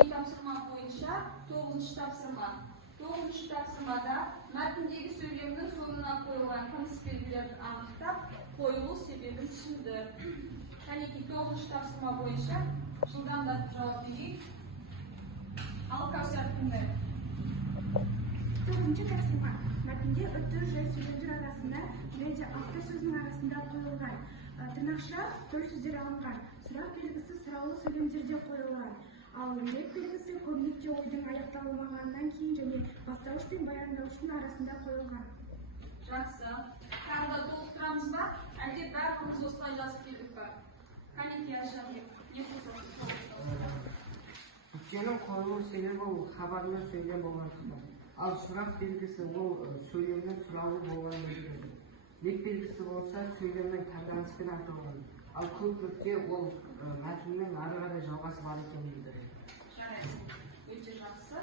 Ön topsırma boyunca 9. topsırma. 9. topsırmada metindeki söyleminin sonuna koyulan tanış belgilerini anlatıp koyulu sebebini düşündür. Yani ki 9. topsırma boyunca şuradan da cevap vereyim. Al Kavsar Künler. 9. topsırma. Metinde ötür ve söylemler arasında ve altı sözün arasında koyulgan tırnaklar tör sözler alıngan. Sırak belgisi sıralı söylemlerde koyulgan. Al rek belgisi kognitçe oyun ayaktалмағаннан кейін және бастауыш пен баяндауыштың арасында қойылған. Жақсы. Тағы да толықтырамыз ба? Әлде бәріміз осылай жазып келдік па? Қанекей Ажан, не Нүктенің қойылу себебі ол хабарлы сөйлем болғандықтан. Ал сұрақ белгісі ол сөйлемнің сұрауы болған белгілі. Лек белгісі болса сөйлемнің таңданыспен аталған. Ал көп нүкте ол мәтіннің ары қарай жалғасы бар екенін білдіреді. Жарайсың. Өте жақсы.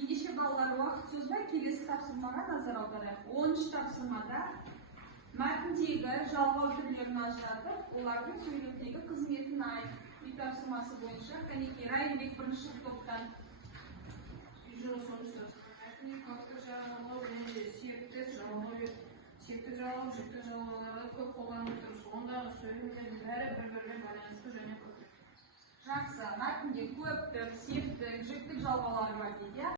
Ендеше балалар, уақыт сөз бай, келесі тапсырмаға назар аударайық. 10-шы тапсырмада мәтіндегі жалғау түрлерін ажыратып, олардың сөйлемдегі қызметін айт. Үй тапсырмасы бойынша Қанекей Райымбек бірінші топтан жүру соңғысы. Мәтіндегі фактор жалғау және сүйектік жалғау, сүйектік жалғау, жүктік жалғауларға көп қолданылып тұр. Сондағы сөйлемдердің бәрі бір-бірімен байланысты және көп. Жақсы, мәтінде көптік, септік, жүктік жалғаулар бар дейді.